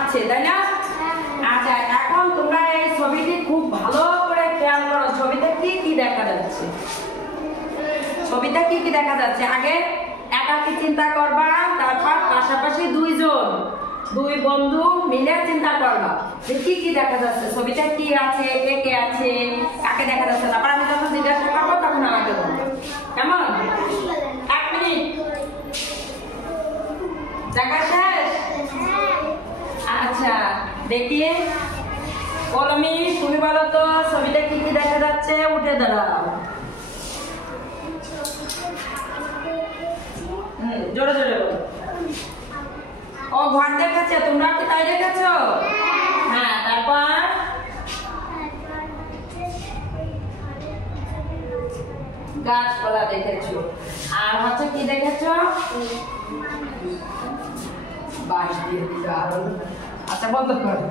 আছে তাই না? আচ্ছা, এখন তোমরা এই ছবিটি খুব ভালো করে খেয়াল করো। ছবিতে কি কি দেখা যাচ্ছে? ছবিতে কি কি দেখা যাচ্ছে? আগে একাকী চিন্তা করবা, তারপর পাশাপাশি দুই বন্ধু মিলে চিন্তা করবা যে কি কি দেখা যাচ্ছে, ছবিতে কি আছে, কে কে আছে, কাকে দেখা যাচ্ছে। তারপর আমি যখন জিজ্ঞাসা করবো তখন আমাকে বলবো, কেমন? 1 মিনিট। দেখা শেষ? আচ্ছা, দেখি কলমি, তুমি বলো তো ছবিতে কি কি দেখা যাচ্ছে? উঠে দাঁড়াও। জোরে জোরে বলো। ও ঘর দেখাচ্ছে, তোমরা কি তাই দেখেছো? হ্যাঁ, তারপর গাছপালা দেখেছো, আর হচ্ছে কি দেখেছো? বাঁশ দিয়ে। আচ্ছা, বন্ধ করো।